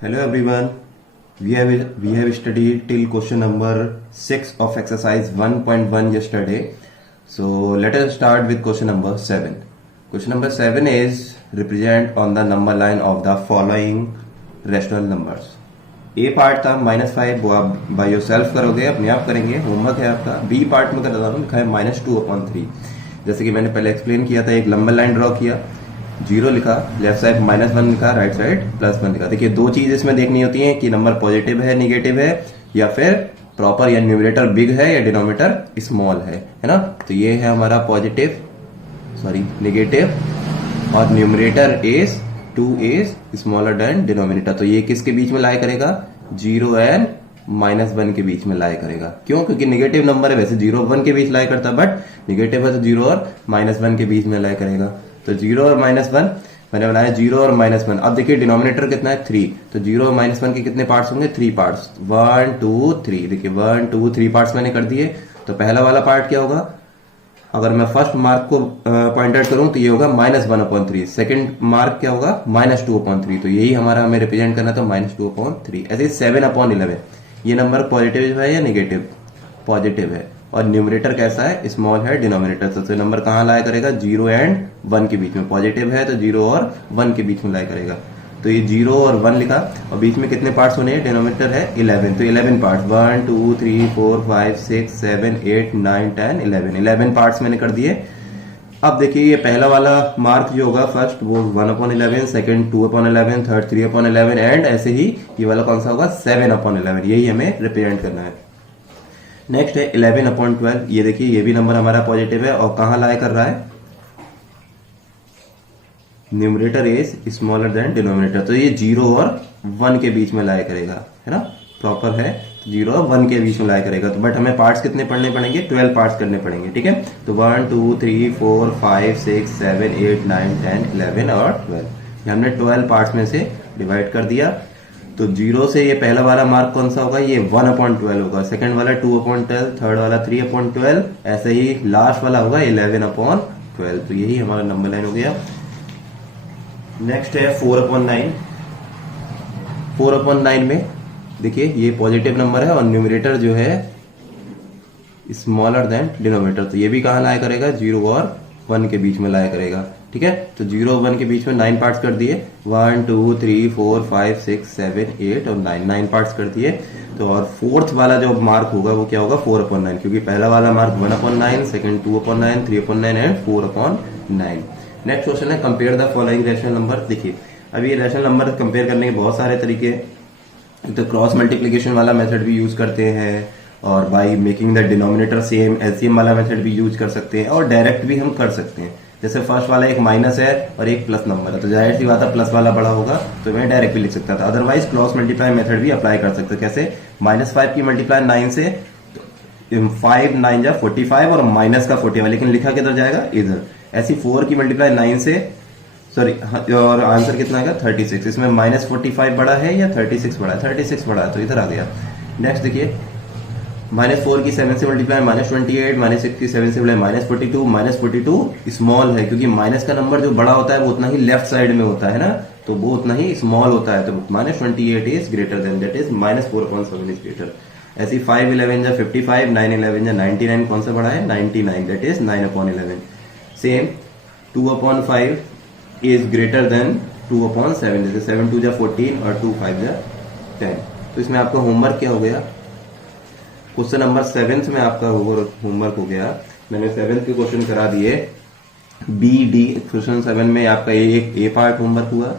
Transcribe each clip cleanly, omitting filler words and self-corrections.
Hello everyone. We have studied till question number 6 of exercise 1.1 yesterday. So let us start with question number 7. Question number 7 is represent on the number line of the following rational numbers. A part था -5, वो आप by your self करोगे, अपने आप करेंगे, homework है आपका। B part में कर रहा हूँ, लिखा है -2/3। जैसे कि मैंने पहले एक्सप्लेन किया था, एक लंबा लाइन ड्रॉ किया, 0 लिखा, लेफ्ट साइड -1 लिखा, राइट साइड +1 लिखा। देखिए दो चीज इसमें देखनी होती है कि नंबर पॉजिटिव है, निगेटिव है, या फिर प्रॉपर या न्यूमरेटर बिग है या डिनोमिनेटर स्मॉल है ना। तो ये है हमारा निगेटिव, और numerator is 2 is smaller than denominator. तो ये किसके बीच में लाई करेगा? 0 एंड -1 के बीच में लाई करेगा। क्यों? क्योंकि निगेटिव नंबर है, वैसे 0 और 1 के बीच लाई करता, बट निगेटिव है तो 0 और -1 के बीच में लाई करेगा। तो 0 और -1 मैंने बनाया, 0 और -1। अब देखिए डिनोमिनेटर कितना है? 3। तो 0 और -1 के कितने पार्ट्स होंगे? 3 पार्ट्स, 1 2 3। देखिए 1 2 3 पार्ट्स मैंने कर दिए। तो पहला वाला पार्ट क्या होगा? अगर मैं फर्स्ट मार्क को पॉइंट आउट करूं तो ये होगा -1/3। सेकंड मार्क क्या होगा? -2/3। तो यही हमारा हमें रिप्रेजेंट करना था, -2/3। ऐसे 7/11। ये नंबर पॉजिटिव है या निगेटिव? पॉजिटिव है। और न्यूमरेटर कैसा है? स्मॉल है, डिनोमिनेटर। तो नंबर कहाँ लाया करेगा? 0 एंड 1 के बीच में। पॉजिटिव है तो 0 और 1 के बीच में लाया करेगा। तो ये 0 और 1 लिखा, और बीच में कितने पार्ट्स होने हैं? डिनोमिनेटर है 11, तो 11 पार्ट्स, 1 2 3 4 5 6 7 8 9 10 11 पार्ट्स मैंने कर दिए। अब देखिए ये पहला वाला मार्क जो होगा, फर्स्ट वो 1/11, सेकंड 2/11, थर्ड 3/11, एंड ऐसे ही ये वाला कौन सा होगा? 7/11। यही हमें रिप्रेजेंट करना है। नेक्स्ट है 11/12। ये देखिए ये भी नंबर हमारा पॉजिटिव है, और कहां लाया कर रहा है? Numerator is smaller than denominator. तो ये 0 और 1 के बीच में लाया करेगा, है ना। प्रॉपर है, 0 और 1 के बीच में लाया करेगा। तो बट हमें पार्ट्स कितने पढ़ने पड़ेंगे? 12 पार्ट्स करने पड़ेंगे, ठीक है। तो 1 2 3 4 5 6 7 8 9 10 11 और 12, ये हमने 12 पार्ट्स में से डिवाइड कर दिया। तो 0 से ये पहला वाला मार्क कौन सा होगा? ये 1/12 होगा, सेकंड वाला 2/12, थर्ड वाला 3/12, ऐसे ही लास्ट वाला होगा 11/12। तो यही हमारा नंबर लाइन हो गया। नेक्स्ट है 4/9। 4/9 में देखिए ये पॉजिटिव नंबर है, और न्यूमरेटर जो है स्मॉलर देन डिनोमिनेटर। तो ये भी कहां लाया करेगा? 0 और 1 के बीच में लाया करेगा, ठीक है। तो 0 और 1 के बीच में 9 पार्ट्स कर दिए, 1 2 3 4 5 6 7 8 और 9 पार्ट्स कर दिए। तो और फोर्थ वाला जो मार्क होगा वो क्या होगा? 4/9, क्योंकि पहला वाला mark 1/9, second 2/9, 3/9 and 4/9। Next question है compare the following rational number. देखिए अभी रैशनल नंबर कंपेयर करने के बहुत सारे तरीके हैं। तो क्रॉस मल्टीप्लिकेशन वाला मेथड भी यूज करते हैं, और by making the denominator same, LCM वाला मेथड भी यूज कर सकते हैं, और डायरेक्ट भी हम कर सकते हैं। जैसे फर्स्ट वाला एक माइनस है और एक प्लस नंबर है, तो जाहिर सी बात है प्लस वाला बड़ा होगा, तो मैं डायरेक्ट भी लिख सकता था। अदरवाइज क्रॉस मल्टीप्लाई मेथड भी अप्लाई कर सकते हैं। कैसे? -5 की मल्टीप्लाई 9 से, 5 9 जा 45, और माइनस का 45, लेकिन लिखा किधर जाएगा? इधर। ऐसी 4 की मल्टीप्लाई 9 से, सॉरी, और आंसर कितना आएगा? 36। इसमें -45 बड़ा है या 36 बड़ा है? 36 बड़ा है, तो इधर आ गया। नेक्स्ट देखिए, -4 की 7 से मल्टीप्लाई -28, -6 की 7 से मल्टीप्लाई -42। -42 स्मॉल है, क्योंकि माइनस का नंबर जो बड़ा होता है वो उतना ही लेफ्ट साइड में होता है ना, तो वो उतना ही स्मॉल होता है। तो -28 is greater than, that is -4/7 is greater. ऐसी 5 11 जा 55, 9 11 जा 99, कौन सा बड़ा है? 99, that is 9/11। Same 2/5 is greater than 2/7, जैसे 7 2 जा 14 और 2 5 जा 10। तो इसमें आपका होमवर्क क्या हो गया? क्वेश्चन नंबर 7 में आपका होमवर्क हो गया, मैंने 7 के क्वेश्चन करा दिए। बी डी क्वेश्चन 7 में आपका एक ए पार्ट होमवर्क हुआ,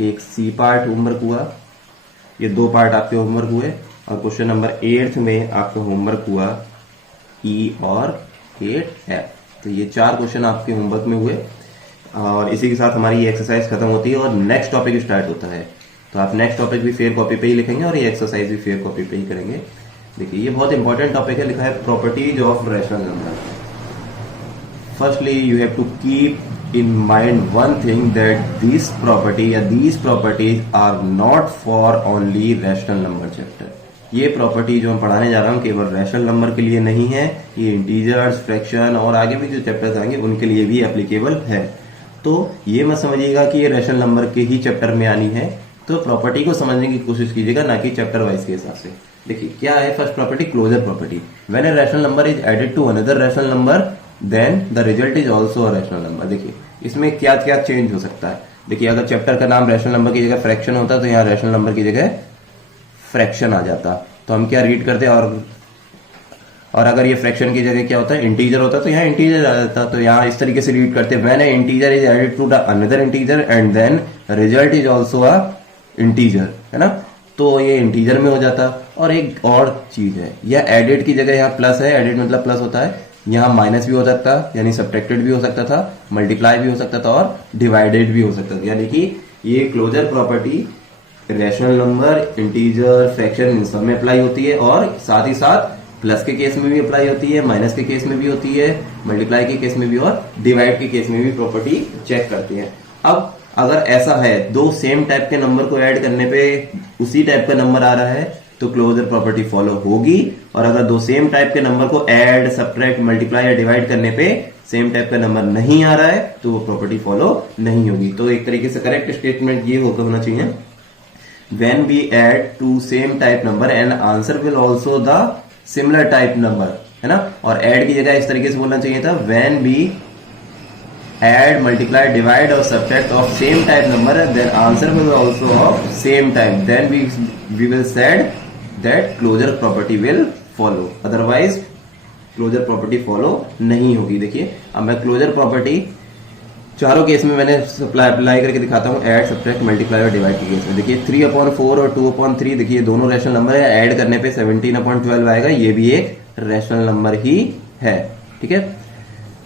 एक सी पार्ट होमवर्क हुआ, ये 2 पार्ट आपके होमवर्क हुए। और क्वेश्चन नंबर 8 में आपका होमवर्क हुआ ई और 8F। तो ये 4 क्वेश्चन आपके होमवर्क में हुए, और इसी के साथ हमारी ये एक्सरसाइज खत्म होती है और नेक्स्ट टॉपिक स्टार्ट होता है। तो आप नेक्स्ट टॉपिक भी फेयर कॉपी पे ही लिखेंगे, और ये एक्सरसाइज भी फेयर कॉपी पे ही करेंगे। देखिए ये बहुत इंपॉर्टेंट टॉपिक है, लिखा है properties of rational number. Firstly you have to keep in mind one thing, that this property या these properties are not for only rational number chapter. ये प्रॉपर्टी जो मैं पढ़ाने जा रहा हूँ केवल रैशनल नंबर के लिए नहीं है, ये इंटीजर्स, फ्रैक्शन और आगे भी जो चैप्टर्स आएंगे उनके लिए भी एप्लीकेबल है। तो ये मत समझिएगा कि ये रैशनल नंबर के ही चैप्टर में आनी है। तो प्रॉपर्टी को समझने की कोशिश कीजिएगा, ना कि चैप्टर वाइज के हिसाब से। देखिए क्या है first property, closure property. When a rational number is added to another rational number then the result is also a rational number. देखिए इसमें क्या क्या चेंज हो सकता है। देखिए अगर चैप्टर का नाम रैशनल नंबर की जगह फ्रैक्शन होता तो यहाँ रैशनल नंबर की जगह फ्रैक्शन आ जाता। तो हम क्या रीड करते, और अगर ये फ्रैक्शन की जगह क्या होता है, इंटीजर होता, तो यहाँ इंटीजर आ जाता। तो यहाँ इस तरीके से रीड करते, when a integer is added to the another integer and then result is also a integer, है ना। तो ये इंटीजर में हो जाता। और एक और चीज है, यह एडेड की जगह यहाँ प्लस है, एडेड मतलब प्लस होता है, यहाँ माइनस भी हो सकता, यानी सब्ट्रैक्टेड भी हो सकता था, मल्टीप्लाई भी हो सकता था और डिवाइडेड भी हो सकता था। यानी कि ये closure property rational number, integer, fraction इन सब में अप्लाई होती है, और साथ ही साथ प्लस के केस में भी अप्लाई होती है, माइनस के केस में भी होती है, मल्टीप्लाई के केस में भी और डिवाइड के केस में भी प्रॉपर्टी चेक करती है। अब अगर ऐसा है, दो सेम टाइप के नंबर को ऐड करने पे उसी टाइप का नंबर आ रहा है तो क्लोजर प्रॉपर्टी फॉलो होगी, और अगर दो सेम टाइप के नंबर को ऐड, सब्ट्रैक्ट, मल्टीप्लाई या डिवाइड करने पे सेम टाइप का नंबर नहीं आ रहा है तो वो प्रॉपर्टी फॉलो नहीं होगी। तो एक तरीके से करेक्ट स्टेटमेंट ये होना चाहिए, when we add two same type number and answer will also the similar type number, है ना। और add की जगह इस तरीके से बोलना चाहिए था, when we add, multiply, divide और subtract of same type number then answer will also of same type, then we will said that closure property will follow, otherwise closure property follow नहीं होगी। देखिए अब मैं closure property चारों case में मैंने apply करके दिखाता हूँ, ऐड, सब्ट्रैक्ट, मल्टीप्लाई और डिवाइड के केस में। देखिए 3/4 और 2/3, देखिए दोनों रैशनल नंबर है, ऐड करने पे 17/12 आएगा, ये भी एक रैशनल नंबर ही है, ठीक है।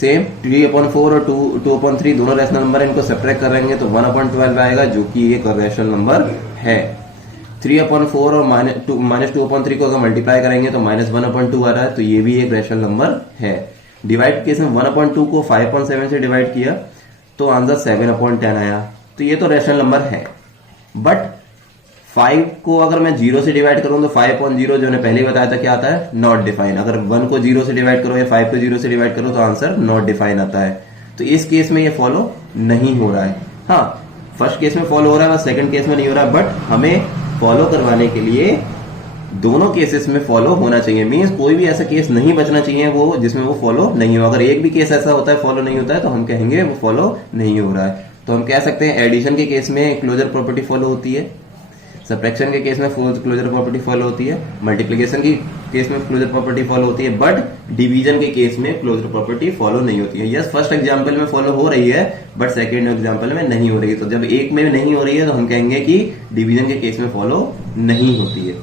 सेम 3/4 और 2/3 दोनों रैशनल नंबर है, इनको सब्ट्रैक्ट करेंगे तो 1/12 आएगा, जो कि एक रैशनल नंबर है। 3/4 और -2/3 को अगर मल्टीप्लाई करेंगे तो -1/2 आ रहा है, तो ये भी एक रैशनल नंबर है। डिवाइड केस में 1/2 को 5/7 से डिवाइड किया तो आंसर 7/10 आया, तो ये तो रैशनल नंबर है। बट 5 को अगर मैं 0 से डिवाइड करूं तो 5/0 जो मैंने पहले ही बताया था क्या आता है, नॉट डिफाइन। अगर 1 को 0 से डिवाइड करो या 5 को 0 से डिवाइड करो तो आंसर नॉट डिफाइन आता है। तो इस केस में ये फॉलो नहीं हो रहा है। हाँ, फर्स्ट केस में फॉलो हो रहा है, बस सेकंड केस में नहीं हो रहा। बट हमें फॉलो करवाने के लिए दोनों केसेस में फॉलो होना चाहिए, मींस कोई भी ऐसा केस नहीं बचना चाहिए वो जिसमें वो फॉलो नहीं हो। अगर एक भी केस ऐसा होता है फॉलो नहीं होता है तो हम कहेंगे वो फॉलो नहीं हो रहा है। तो हम कह सकते हैं एडिशन के केस में क्लोजर प्रॉपर्टी फॉलो होती है, सब्ट्रैक्शन के केस में क्लोजर प्रॉपर्टी फॉलो होती है, मल्टीप्लिकेशन की केस में क्लोजर प्रॉपर्टी फॉलो होती है, बट डिवीजन के केस में क्लोजर प्रॉपर्टी फॉलो नहीं होती है। यस, फर्स्ट एग्जांपल में फॉलो हो रही है बट सेकंड एग्जांपल में नहीं हो रही है। तो जब एक में नहीं हो रही है तो हम कहेंगे कि डिवीजन के केस में फॉलो नहीं होती है।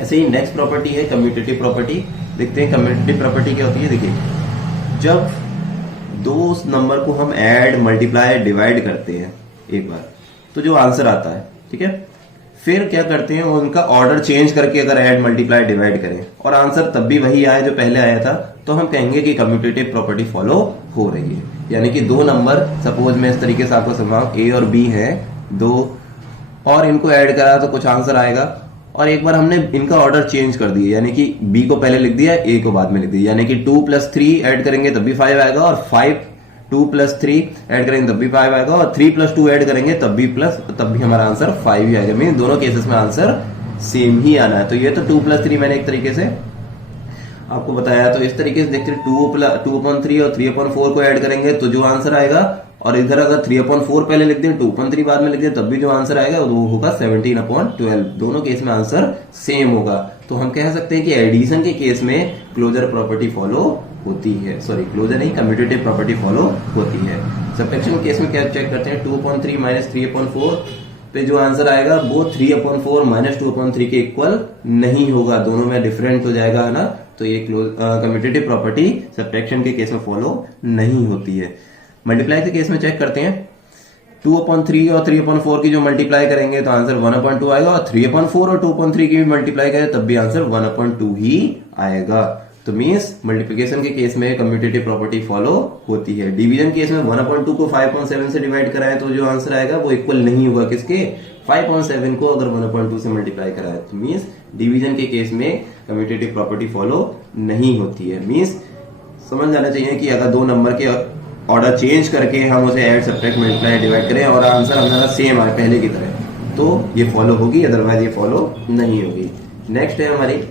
ऐसे ही नेक्स्ट प्रॉपर्टी है कम्यूटेटिव प्रॉपर्टी। देखते हैं कम्यूटेटिव प्रॉपर्टी क्या होती है। देखिए जब दो नंबर को हम ऐड, मल्टीप्लाई, डिवाइड करते हैं एक बार, तो जो आंसर आता है, ठीक है, फिर क्या करते हैं उनका ऑर्डर चेंज करके अगर ऐड, मल्टीप्लाई, डिवाइड करें और आंसर तब भी वही आया जो पहले आया था, तो हम कहेंगे कि कम्यूटेटिव प्रॉपर्टी फॉलो हो रही है। यानी कि दो नंबर, सपोज मैं इस तरीके से आपको समझाऊं, ए और बी है दो, और इनको ऐड करा तो कुछ आंसर आएगा, और एक बार हमने इनका ऑर्डर चेंज कर दिया, यानी कि बी को पहले लिख दिया, ए को बाद में लिख दिया, यानी कि 2 + 3 ऐड करेंगे तब भी 5 आएगा, और 2 + 3 ऐड करेंगे तब भी 5 आएगा, और 3 + 2 ऐड करेंगे तब भी हमारा आंसर 5 ही आएगा। मीन दोनों केसेस में आंसर सेम ही आना है। तो ये तो 2 + 3 मैंने एक तरीके से आपको बताया। तो इस तरीके से देखते 2/3 और 3/4 को ऐड करेंगे तो जो आंसर आएगा, और इधर अगर 3/4 पहले लिख दें, 2/3 बाद में लिख दें, तब भी जो आंसर आएगा वो होगा 17/12। दोनों केस में आंसर सेम होगा। तो हम कह सकते हैं कि एडिशन के केस में क्लोजर प्रॉपर्टी फॉलो होती है, सॉरी क्लोजर नहीं, कम्यूटेटिव प्रॉपर्टी फॉलो होती है। सब्ट्रैक्शन के केस में क्या चेक करते हैं, 2/3 - 3/4 पे जो आंसर आएगा वो 3/4 - 2/3 के इक्वल नहीं होगा, दोनों में डिफरेंट हो जाएगा, है ना। तो ये कम्यूटेटिव प्रॉपर्टी सब्ट्रैक्शन के केस में फॉलो नहीं होती है। मल्टीप्लाई के केस में चेक करते हैं, 2/3 और 3/4 की जो मल्टीप्लाई करेंगे तो आंसर 1/2 आएगा, और 3/4 और 2/3 की भी मल्टीप्लाई करें तब भी आंसर 1/2 ही आएगा। तो मीन्स मल्टीप्लिकेशन के केस में कम्यूटेटिव प्रॉपर्टी फॉलो होती है। डिवीजन केस में 1/2 को 5/7 से डिवाइड कराएं तो जो आंसर आएगा वो इक्वल नहीं होगा किसके, 5/7 को अगर 1/2 से मल्टीप्लाई कराएं। तो मीन्स डिवीजन के केस में कम्यूटेटिव प्रॉपर्टी फॉलो नहीं होती है। मीन्स समझ जाना चाहिए कि अगर दो नंबर के ऑर्डर चेंज करके हम उसे ऐड, सब्ट्रैक्ट, मल्टीप्लाई, डिवाइड करें और आंसर हमारा सेम आए पहले की तरह, तो ये फॉलो होगी, अदरवाइज ये फॉलो नहीं होगी। नेक्स्ट है हमारी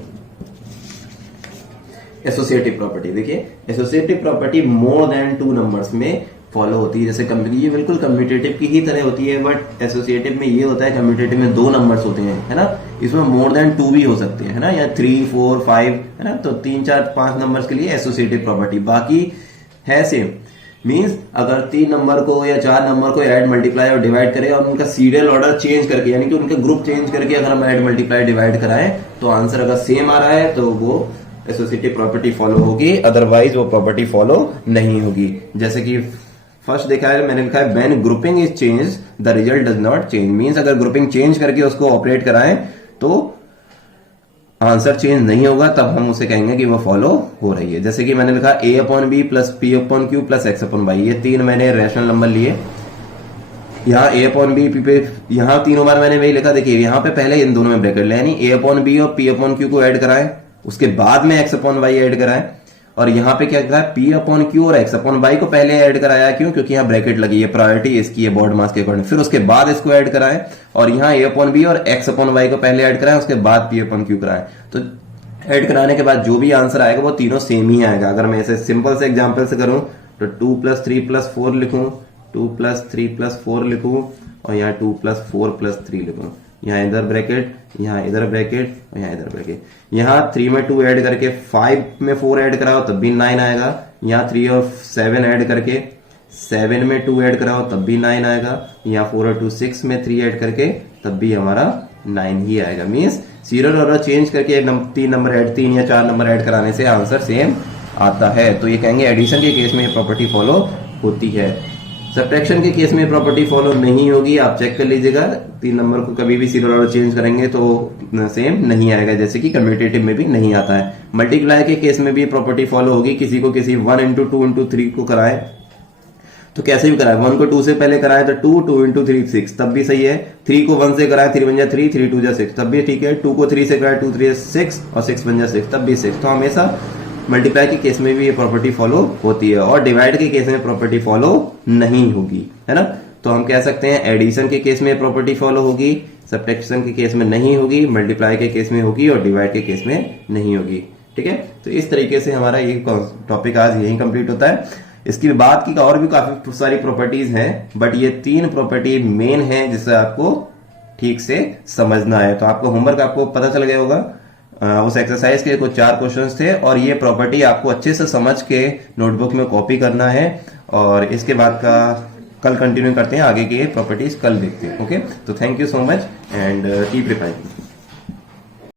एसोसिएटिव प्रॉपर्टी। देखिए associative property more than 2 numbers में फॉलो होती है। जैसे ये बिल्कुल कम्यूटेटिव की ही तरह होती है, बट एसोसिएटिव में ये होता है, कम्यूटेटिव में 2 नंबर्स होते हैं, है ना। इसमें मोर देन 2 भी हो सकते हैं, है ना, या 3, 4, 5, है ना। तो 3, 4, 5 नंबर्स के लिए एसोसिएटिव प्रॉपर्टी, बाकी है सेम। मींस अगर 3 नंबर को या 4 नंबर को ऐड, मल्टीप्लाई और डिवाइड करें और उनका सीरियल ऑर्डर चेंज करके, यानी कि उनका ग्रुप चेंज करके अगर हम ऐड, मल्टीप्लाई, डिवाइड कराएं तो आंसर अगर सेम आ रहा है तो वो एसोसिएटिव प्रॉपर्टी फॉलो होगी, अदरवाइज वो प्रॉपर्टी फॉलो नहीं होगी। जैसे कि फर्स्ट देखा है, मैंने लिखा है when grouping is change the result does not change. Means अगर ग्रुपिंग चेंज करके उसको ऑपरेट कराएं तो आंसर चेंज नहीं होगा, तब हम उसे कहेंगे कि वो फॉलो हो रही है। जैसे कि मैंने लिखा a/b plus p/q plus x/y, ये 3 मैंने रैशनल नंबर लिए। यहाँ a/b पे यहाँ तीनों बार मैंने वही लिखा। देखिए यहाँ पे पहले इन दोनों में ब्रैकेट ले, यानी a/b और p/q को ऐड कराएं, उसके बाद में x/y ऐड कराएं। और यहाँ पे क्या है, p/q और x/y को पहले ऐड कराया, क्यों? क्योंकि यहाँ ब्रैकेट लगी है, प्रायोरिटी इसकी है बोर्ड मास के अकॉर्डिंग। फिर उसके बाद इसको ऐड कराएं और यहाँ a/b और x/y को पहले ऐड कराएं, उसके बाद p/q कराएं। तो ऐड कराने के बाद जो भी आंसर आएगा वो तीनों सेम ही आएगा। अगर मैं ऐसे सिंपल से एग्जाम्पल से करूं तो 2 + 3 + 4 लिखूं, 2 + 3 + 4 लिखूं और यहाँ 2 + 4 + 3 लिखूं। यहाँ इधर ब्रैकेट, यहाँ इधर ब्रैकेट और यहाँ इधर ब्रैकेट। यहाँ 3 में 2 ऐड करके 5 में 4 ऐड कराओ तब भी 9 आएगा। यहाँ 3 और 7 ऐड करके 7 में 2 ऐड कराओ तब भी 9 आएगा। यहाँ 4 और 2 6 में 3 ऐड करके तब भी हमारा 9 ही आएगा। मीन्स सीरियल ऑर्डर चेंज करके 3 नंबर ऐड, 3 या 4 नंबर ऐड कराने से आंसर सेम आता है। तो ये कहेंगे एडिशन के केस में ये प्रॉपर्टी फॉलो होती है। सब्ट्रैक्शन के केस में प्रॉपर्टी फॉलो नहीं होगी। आप चेक कर लीजिएगा, 3 नंबर को कभी भी सीरियल ऑर्डर चेंज करेंगे तो सेम नहीं आएगा, जैसे कि कम्यूटेटिव में भी नहीं आता है। मल्टीप्लाई के केस में भी प्रॉपर्टी फॉलो होगी। किसी को किसी 1 × 2 × 3 को कराए तो कैसे भी कराए, 1 को 2 से पहले कराए तो 2, 2 × 3 6 तब भी सही है। 3 को 1 से कराए, 3 बन जाए 3, 3 2 जा 6 तब भी ठीक है। 2 को 3 से कराए, 2 3 6 और 6 बन जाए 6 तब भी 6। तो हमेशा मल्टीप्लाई के केस में भी ये प्रॉपर्टी फॉलो होती है और डिवाइड के केस में प्रॉपर्टी फॉलो नहीं होगी, है ना। तो हम कह सकते हैं एडिशन के केस में प्रॉपर्टी फॉलो होगी, सब्ट्रैक्शन के केस में नहीं होगी, मल्टीप्लाई के केस में होगी और डिवाइड के केस में नहीं होगी। ठीक है, तो इस तरीके से हमारा ये टॉपिक आज यही कंप्लीट होता है। इसके बाद की और भी काफी सारी प्रॉपर्टीज हैं, बट ये 3 प्रॉपर्टी मेन है जिससे आपको ठीक से समझना है। तो आपको होमवर्क आपको पता चल गया होगा। उस एक्सरसाइज के कुछ 4 क्वेश्चंस थे और ये प्रॉपर्टी आपको अच्छे से समझ के नोटबुक में कॉपी करना है। और इसके बाद का कल कंटिन्यू करते हैं, आगे की प्रॉपर्टीज कल देखते हैं। ओके, तो thank you so much and keep refining.